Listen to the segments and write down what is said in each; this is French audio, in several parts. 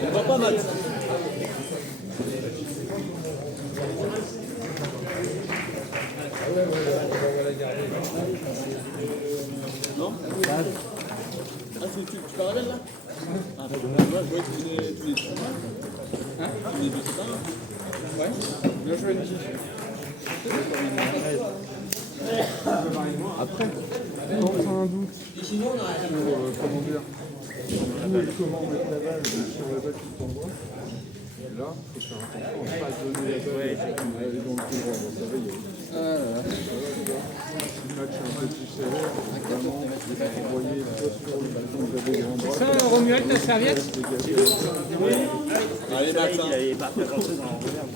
On va pas, Matt. Non? Ah, tu parles là? Ah, je vois que tu venais tous les deux. Hein? Tu venais de ce temps là? Ouais. Bien joué, Niki. Après, quand tu as un doute sur, comment dire, comment mettre la balle sur la balle qui t'envoie, là, il faut faire attention à ne pas donner la balle et aller dans le coup droit. Bon, ça va, il y a si le match est un peu plus serré, vraiment, envoyer soit sur le ballon de la grand droit. Ça, Romuald, ta serviette? Allez, Max. Il n'avait pas fait grand-chose en revers.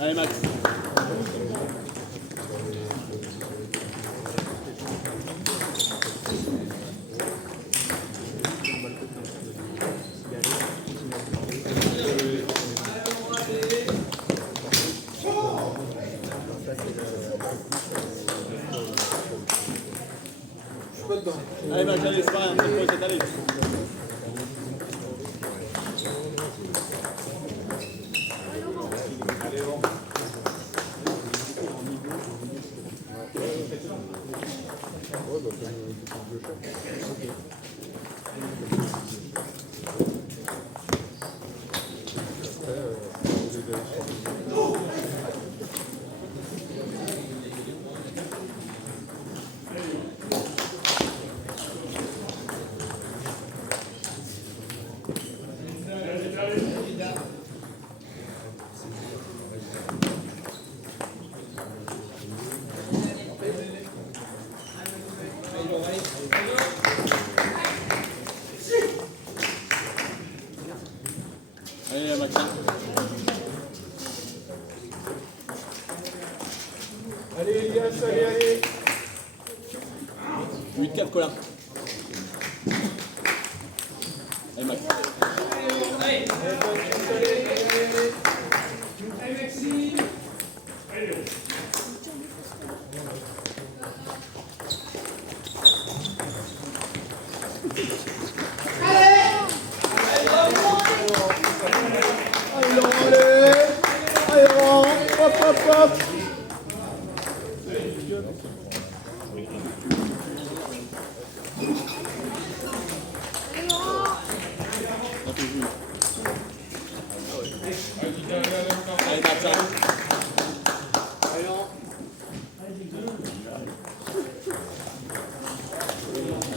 Allez, Max. Allez, Max, allez, c'est pas un peu cette allée. Allez, Maxime. Allez, Elias, allez. 8-4, Colin. Allez, Max. Allez, Maxime. Allez, Max.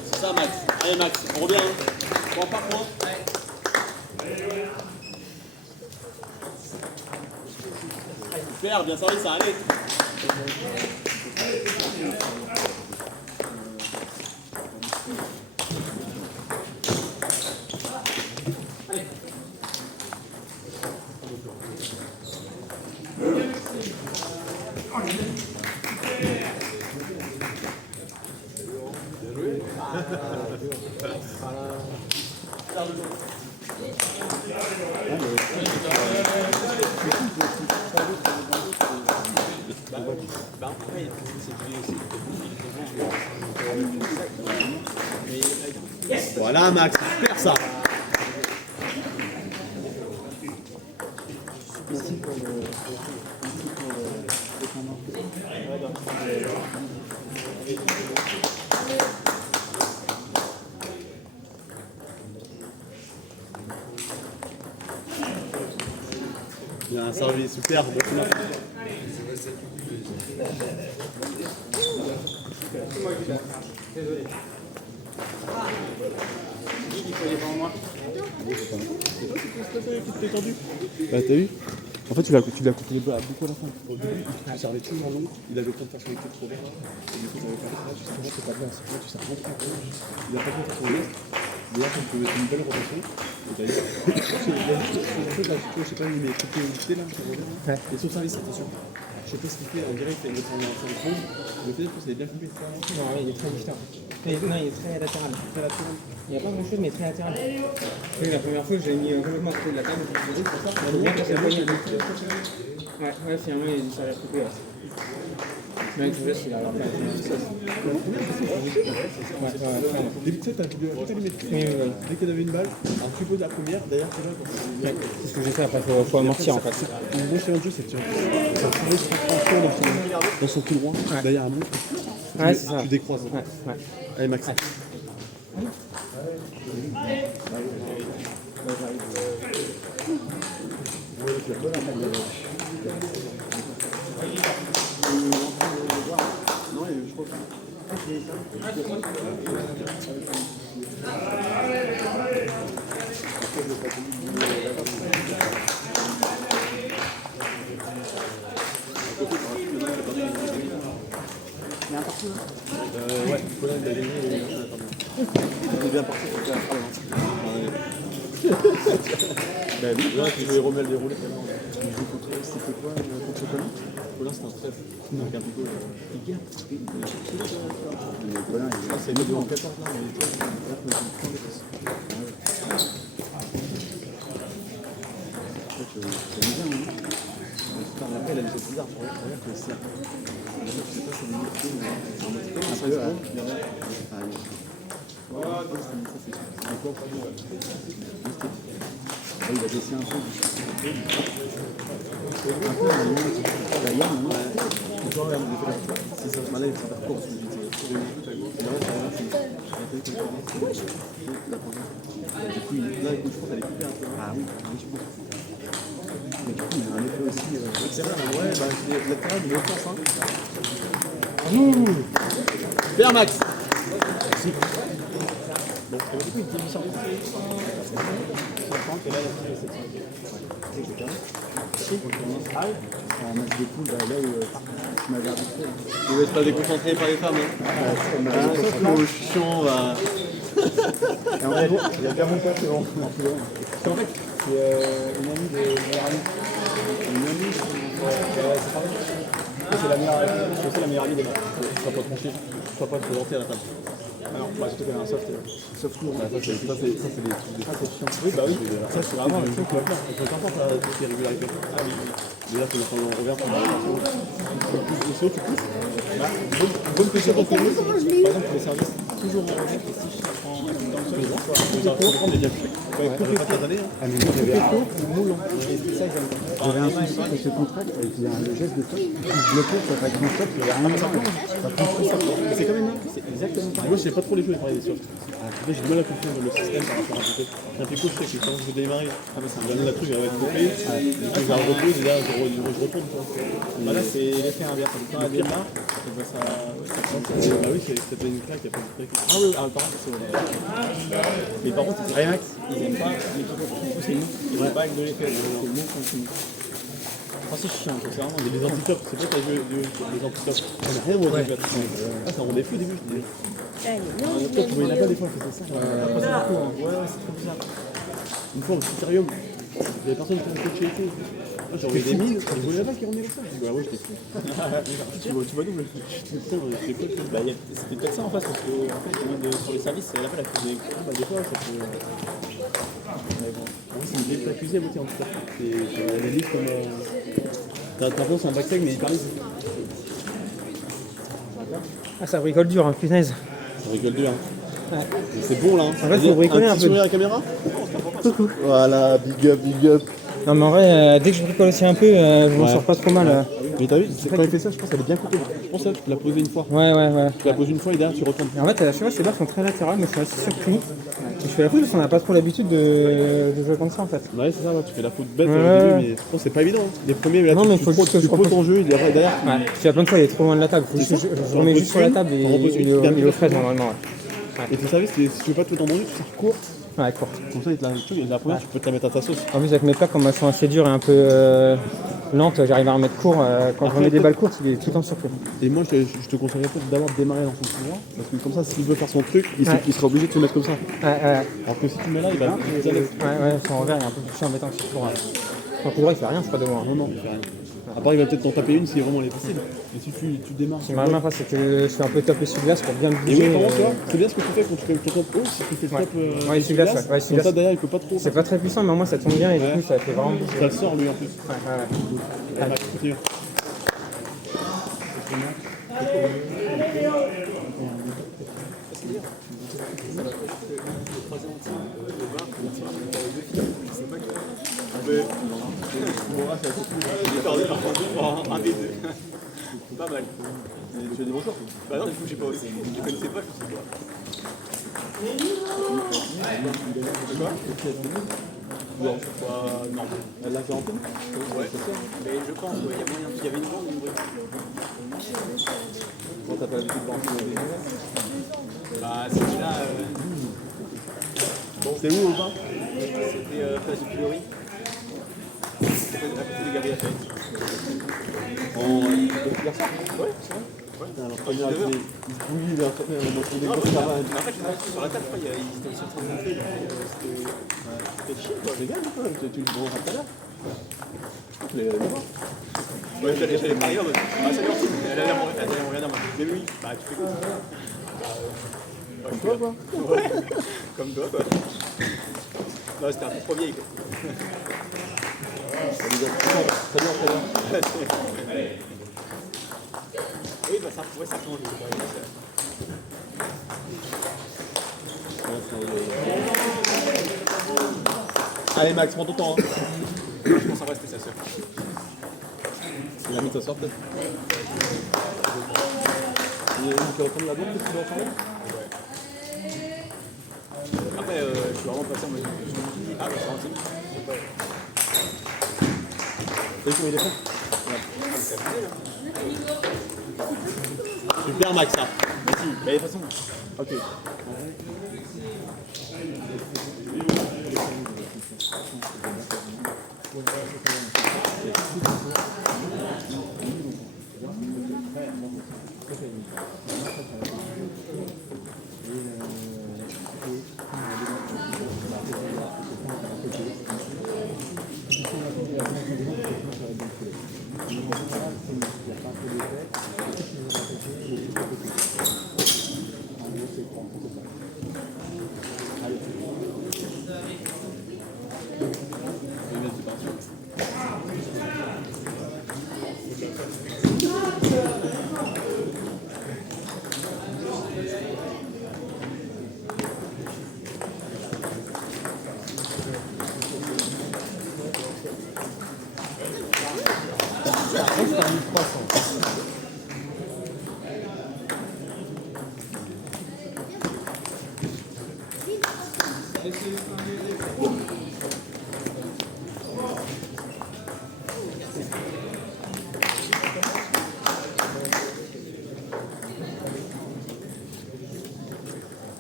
C'est ça, Max. Allez, Max, on revient. Point par point. Super, bien servi, ça, allez. Voilà, Max, super ça. Bien servi, super. Bah t'as vu? En fait, tu l'as coupé beaucoup à la fin. Au début, tu servais tout en long, il avait le temps de faire son équipe trop bien. Et du coup, j'avais pas fait ça, tu sais, moi, c'est pas bien. Moi, tu sers vraiment trop bien. Il a pas fait son geste. D'ailleurs, ça me faisait une belle rotation. Et d'ailleurs, il y a une chose là, je sais pas, mais côté unité là, qui revient là. Ouais. Et sauf service, attention. Je sais pas ce qu'il fait, on dirait qu'il fait une en 5 secondes. Le fait que ça est bien coupé. Non, il est très distant. Non, il est très latéral. Il n'y a pas grand chose, mais très latéral. Oui, la première fois, j'ai mis complètement à côté de la table. C'est pour ça que bien quand c'est poigné. Ouais, finalement, ça a coupé. Ouais. Mais je laisse, il a la place. Début de set, t'as allumé de Oui. Dès qu'il y avait une balle, alors tu poses la première, derrière tu vas. C'est ce que j'ai fait après, il faut amortir en fait. Moi, je fais un jeu, c'est que tu vas trouver son transport dans son coup droit, derrière un monstre. Ouais, c'est ça. Tu décroises. Ouais. Allez, Max. Ouais, Colin, il a gagné et il est bien parti, c'était la fin. Ben oui, là, tu veux remettre les roulés. Tu joues contre, c'était quoi contre Colin? Colin, c'était un trèfle. Donc un peu. Il gagne. Colin, c'est mieux en 14 là, mais il est après, il a mis cette bizarre. Regarde que c'est. Je sais pas si c'est des micros, mais c'est un il a baissé un peu. Un peu, d'ailleurs, c'est ça, malade, c'est pas court. Du coup, là, je crois qu'elle est super. Ah oui, je pense. Mais du coup, il y a un effet aussi. C'est vrai, ouais, bah, c'est latéral, il est au sens. Bien, Max. Merci. Bon, du coup, il était mis sur le en match de poule, là où tu m'avais arbitré. Tu veux pas déconcentré par les femmes, hein? Trop chiant, va. Il y a bien mon pote en plus. En fait, c'est une amie de meilleure amie. Une amie, c'est la meilleure amie. Je sais la meilleure amie des mecs. Sois pas tranché, sois pas présenté à la table. Alors, bah, surtout qu'il y a un soft tour. Ça, c'est des trucs. Ça, c'est chiant. Oui, bah oui. Ça, c'est vraiment le truc qui va faire. C'est important la régularité. Ah oui. Mais là, on revient sur la régularité. Tu pousses. Bonne question pour faire. Par exemple, les services, toujours en revient. Si je prends dans le sol, ça va déjà plus. Pas cette année. J'avais un souci avec ce contract, avec le geste de top, il bloquait, ça va être un stop, il n'y a rien à faire. C'est quand même c'est exactement pareil. Moi, je sais pas trop les choses parler des softs. J'ai du mal à comprendre le système par rapport à un piquet. Un piquet, je sais que quand je vais démarrer, c'est un truc, il va être coupé, je vais repose et là, je retourne. Bah là, c'est l'effet inverse. Quand elle démarre, ça. Bah oui, c'était une claque, il n'y a pas de claque. Ah oui, par contre, c'est vrai. Mais par contre, ils n'aiment pas l'équipe. Ils n'aiment pas avec de l'effet. C'est le mot continu. C'est chiant, c'est vraiment des anti-tops. C'est pas que t'as joué des anti-tops. On n'a rien au anti-tops. Ah, ça rendait fou au début, je disais. Toi, tu voyais là-bas des fois, elle faisait ça. Ouais, c'est trop bizarre. Une fois, au critérium, il y avait personne qui me coachait et tout. Moi, j'ai envoyé des mines, je voyais là-bas qui remet comme ça. Je dis, bah ouais, j'étais fou. Tu vois d'où c'était quoi? Bah, c'était peut-être ça en face, parce que en fait, sur les services, là-bas, la faisait des coups, bah, des fois, ça peut. Mais bon, c'est une vieille accusée à voter en tout cas. C'est des livres comme. T'as l'impression c'est un backstage, mais il parle. Ah, ça bricole dur, hein, punaise. Ça rigole dur. Hein. Ouais. C'est bon là. Hein. En fait, faut bricoler un peu. Sourire à la caméra. Coucou. Voilà, big up. Non, mais en vrai, dès que je bricole aussi un peu, je m'en sors pas trop mal. Mais t'as vu, quand il fait ça, je pense qu'elle est bien coupée. Je pense que tu l'as posé une fois. Ouais. Tu la poses une fois et derrière tu retournes. Et en fait, à chaque fois, ces barres sont très latérales, mais je suis assez surpris. Je fais la faute parce qu'on n'a pas trop l'habitude de jouer comme ça en fait. Ouais, c'est ça, tu fais la faute bête au début, mais je pense que c'est pas évident. Les premiers, là, non, mais tu poses ton jeu, derrière. Ouais, il y a plein de fois, il est trop loin de la table. Je remets juste sur la table et il est au frais normalement. Et tu savais, si tu veux pas te mettre en danger, tu sors court. Ouais, courte. Comme ça, la première, tu peux te la mettre à ta sauce. En plus, avec mes plaques, comme elles sont assez dures et un peu lentes, j'arrive à remettre court. Quand je remets des balles courtes, il est tout le temps surpris. Et moi, je te conseillerais peut-être d'abord de démarrer dans son couloir. Parce que comme ça, s'il veut faire son truc, il sera obligé de se mettre comme ça. Alors que si tu mets là, il va être à l'aise. Ouais, son revers est un peu plus chiant embêtant que son couloir. Son couloir, il fait rien, je crois, de moi. Non, il fait rien. À part, il va peut-être t'en taper une si vraiment elle est facile. Mais si tu démarres. Ce qui m'arrive pas, c'est que je fais un peu top et sous-glace pour bien Et bouger. oui, comment tu vois, c'est bien ce que tu fais quand tu fais ton top haut, si tu fais le top Ouais, sous-glace, ouais, comme sous-glace. ça derrière il peut pas trop. C'est pas très puissant, mais au moins ça tombe bien et du coup ça fait vraiment bouger. Ça le sort lui en plus. Ouais. Ah, bah, continue. Un des deux. Pas mal. Tu as des retours? Bah non, du coup, j'ai pas osé. Je connaissais pas, je me suis dit quoi. Non. Elle l'a fait en peine? Ouais. Mais je pense, ouais, il y a moyen. Il y avait une bande, une brique. Quand t'as pas l'habitude de lancer des Bah, celui-là, c'est où au bas? c'était place du Pilori. C'était à côté des Gabriel Fay. Ouais, c'est vrai. Alors, quand il se bouillit, il est en train de montrer des grosses cabanes. En fait, sur la table, je crois, il était aussi en train de monter. C'était chill, quoi. C'est bien, quand même, tu le vois tout à l'heure. Tu l'avais voir. Ouais, j'allais parier en mode. Ah, salut, elle a l'air mon regard. Mais oui, bah, tu fais quoi? Comme toi, quoi. Ouais, comme toi, quoi. Non, c'était un peu trop vieille, quoi. Salut, Oui, bah, ça change. Allez, Max, prends ton temps. Hein. Je pense en vrai, c'était sa sœur. Il a mis ta soeur, peut-être. Il y a une qui ressemble à la blonde que tu dois parler? Après, je suis vraiment passé en mode. Je me suis dit, ah, bah, c'est intime. Et comment il est fait? Super, Max, ça. Merci. Bah, de toute façon. Ok.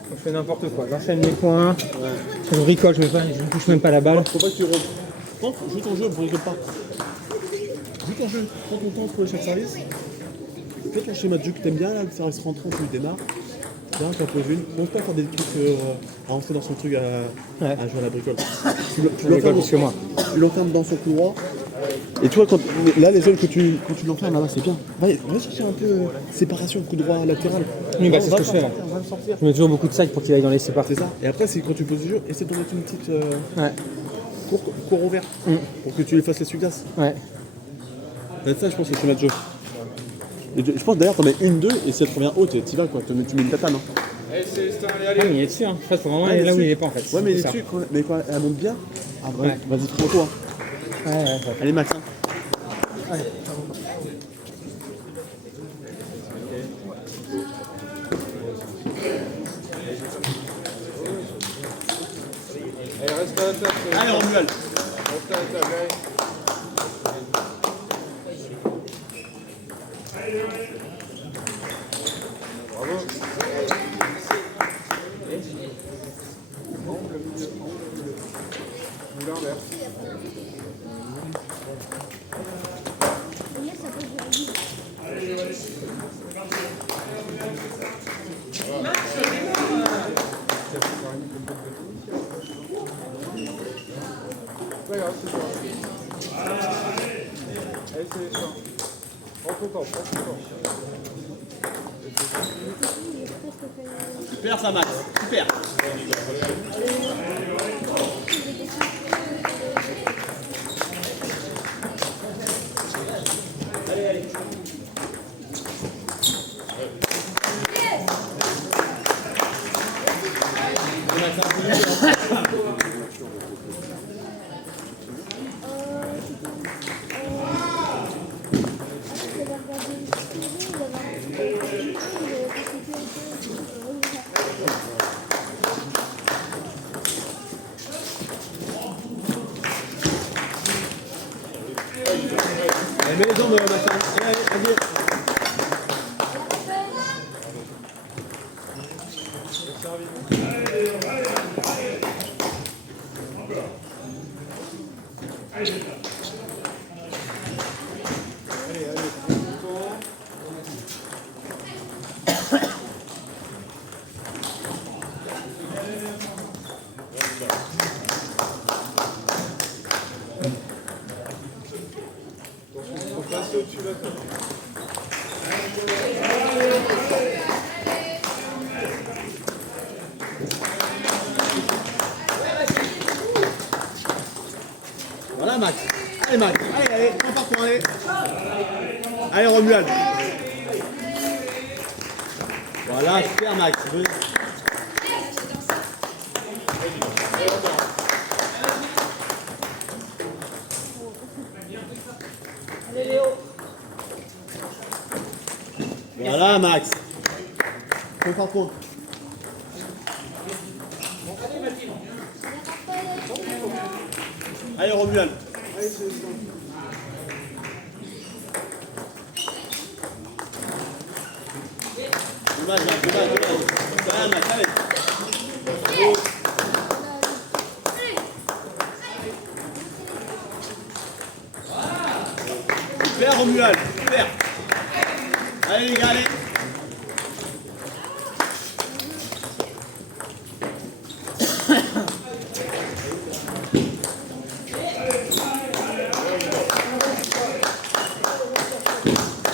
Je fais n'importe quoi, j'enchaîne les points, je bricole, je ne touche même pas la balle. Faut pas que tu joue ton jeu, ne rigole pas. Joue ton jeu, prends ton temps pour chaque service. Fais ton schéma de jeu que t'aimes bien, là, le service rentrant, tu démarres. Viens, t'en poses une. N'ose pas faire des trucs à rentrer dans son truc à jouer à la bricole. Tu l'enfermes dans son couloir. Et tu vois, là, les zones quand tu l'enfermes, là, c'est bien. Va chercher un peu séparation, coup droit, latéral. Oui, bah c'est ce que je fais là. On va le sortir. Je mets toujours beaucoup de sacs pour qu'il aille dans les sépares. C'est ça. Et après, c'est quand tu poses le jeu, essaie de mettre une petite cour ouverte pour que tu les fasses les suglasses. Ouais. C'est ça, je pense, le schéma de jeu. Et je pense d'ailleurs, t'en mets une, deux, et si elle te revient haute, t'y vas quoi. Tu mets une tatane. Hein. Ah, mais il est dessus, hein. Je pense qu'il faut vraiment aller là où il est pas en fait. Ouais, mais il est C'est ça. dessus, mais quand elle monte bien. Ah, bah, Ouais. vas-y, prends-toi. Ouais. Allez, Max. Hein. Allez, Romuald. Allez, c'est les champs. Prends ton temps, prends ton temps. Super ça Max, super. Allez, mets les jambes Maxence. Allez, vas-y. Faut passer au-dessus là. Voilà Max. Allez Max, allez, prends par point, allez. Allez Romuald. Voilà, super Max. Voilà Max. Point par point. Allez Romuald. Allez, c'est les champs. Dommage, dommage. C'est rien Max, allez. Super Romuald, super. Allez les gars, allez.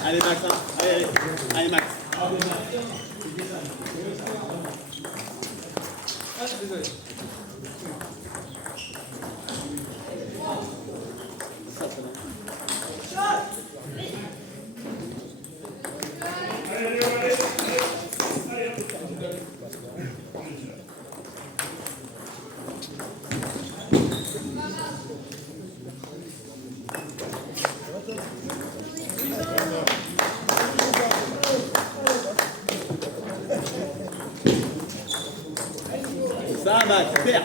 Allez Max, hein. Allez, allez Max. Ça Max, super.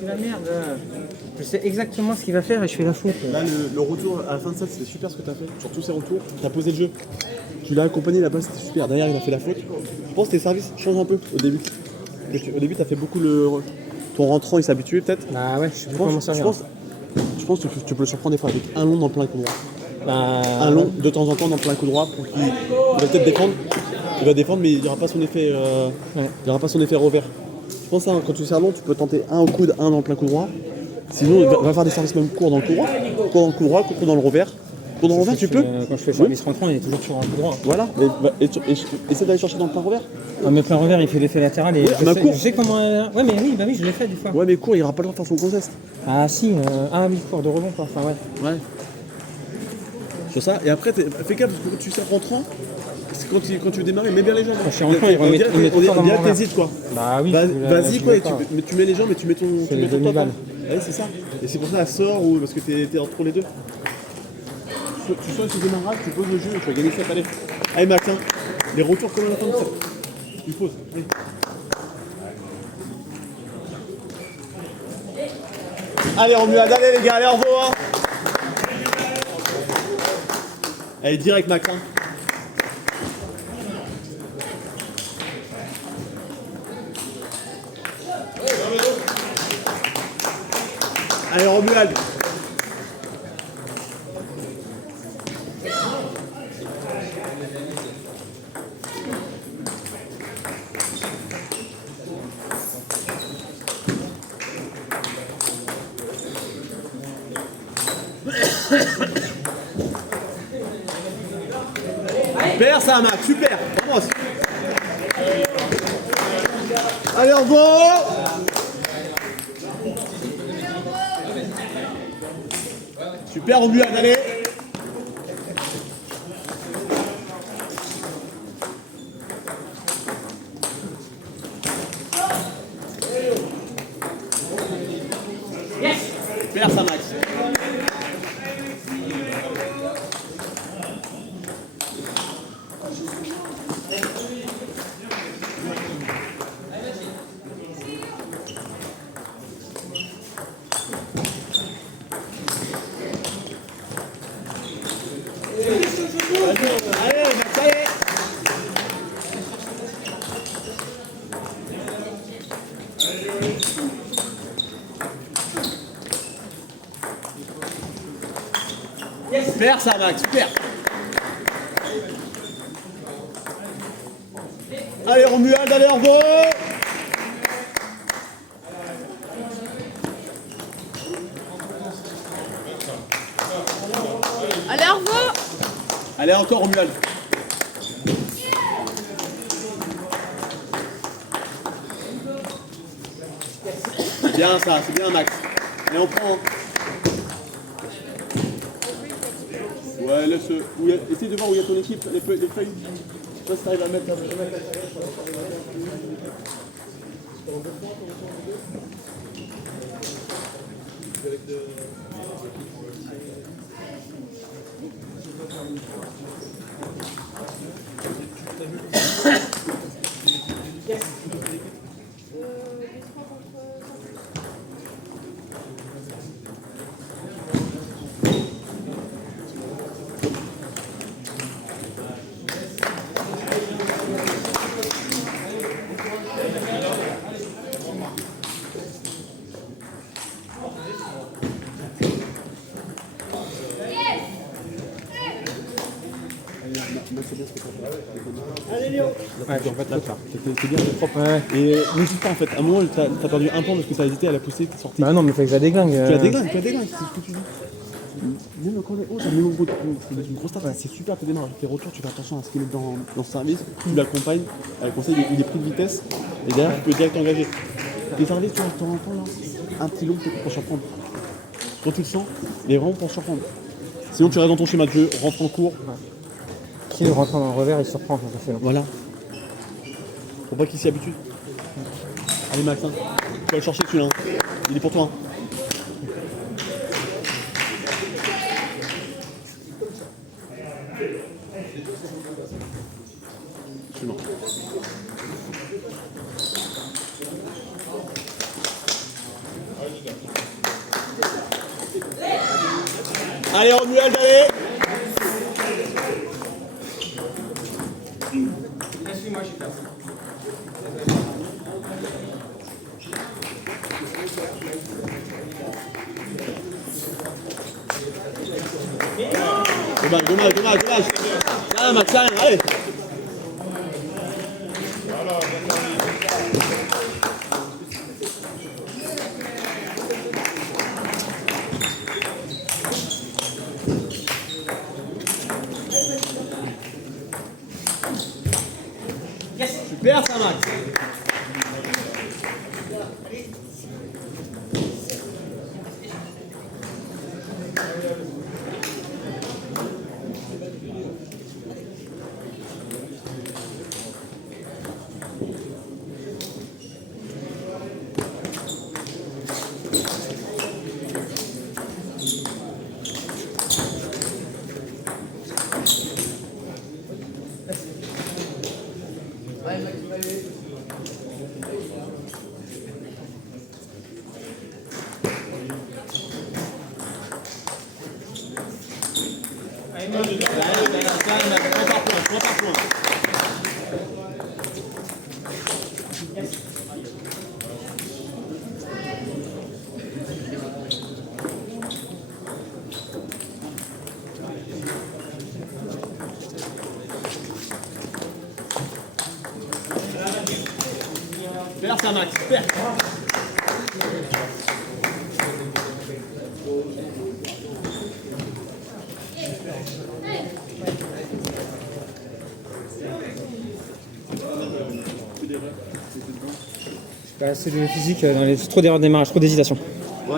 C'est la merde. Je sais exactement ce qu'il va faire et je fais la faute. Là, le retour à la fin de ça, c'était super ce que tu as fait. Sur tous ces retours, tu as posé le jeu. Tu l'as accompagné là-bas, c'était super. Derrière, il a fait la faute. Je pense que tes services changent un peu au début. Au début, tu as fait beaucoup ton rentrant, il s'est habitué peut-être. Bah ouais, je sais plus comment ça Je vient. pense que tu peux le surprendre des fois avec un long dans le plein coup droit. Bah, Un long de temps en temps dans le plein coup droit pour qu'il va peut-être défendre. Il va défendre, mais il n'y aura pas son effet, il aura pas son effet revers. Je pense que quand tu sers long, tu peux tenter un au coude, un dans le plein coup droit. Sinon, il va faire des services même courts dans le coup droit, court dans le coup droit, court dans le revers. Court dans le revers, tu peux. Quand je fais service rentrant, il est toujours sur un coup droit. Voilà, essaie d'aller chercher dans le plein revers. Ah, mais plein revers, il fait l'effet latéral et Ouais, mais court. je sais comment. Ouais, mais oui, bah oui, je l'ai fait des fois. Ouais, mais court, il n'aura pas le droit de faire son contest. Ah si, ah oui, court de rebond quoi. Enfin ouais. Ouais. Sur ça, et après, fais gaffe, parce que quand tu sers rentrant, c'est quand tu veux démarrer, mets bien les jambes. Quand je suis rentrant, il remet tout On dans mon dirait que revers. t'hésites quoi. Bah oui. Vas-y je quoi, l'ai et pas. tu mets les jambes et tu mets ton C'est les top. demi-balles. Ouais, c'est ça. Et c'est pour ça, elle sort ou parce que t'es entre les deux. Tu sors ce démarrage, tu poses le jeu et tu vas gagner 7. Allez Max, hein. Les retours comme à la fin de ça. Tu poses. Allez. Allez, Romuald, allez les gars, allez, en revoir. Allez, direct, Max. Hein. Allez, Romuald. Super ça Max, super, vamos. Allez on va. Super Romuald, allez. Super ça Max. Super ça Max, super. Allez Romuald, allez au revoir. Allez, au revoir. Allez encore Romuald. C'est bien ça, c'est bien Max. Et on prend. Ouais, laisse. Essaye de voir où il y a ton équipe, les feuilles. Je sais pas si t'arrives à mettre. Allez Léo. Ouais, en fait là, t'es bien propre. Ouais. Et n'hésite pas en fait, à un moment t'as perdu un point parce que t'as hésité à la pousser, t'es sorti. Bah non, mais faut que je la déglingue. Tu la déglingues, c'est ce que tu dis. Même quand on est haut, c'est une grosse tarte, c'est super tes démarches. Tes retours, tu fais attention à ce qu'il est dans ce service, tu l'accompagnes, elle conseille, il est pris de vitesse, et derrière tu peux direct t'engager. Les services, tu vois, de temps en temps là, un petit long peut-être pour surprendre. Quand tu le sens, mais vraiment pour surprendre. Sinon tu restes dans ton schéma de jeu, rentre en cours. Si il rentre dans le revers, il surprend quand ça fait long. Voilà. Faut pas qu'il s'y habitue. Allez Max, hein. Tu vas le chercher celui-là. Hein. Il est pour toi. Hein. Absolument. Allez Romuald, allez. Suis-moi, je suis là. Dommage. Allez Max, allez. Super ça Max. Point par point. Super ça Max, super. C'est le physique, trop d'erreurs de démarrage, trop d'hésitation.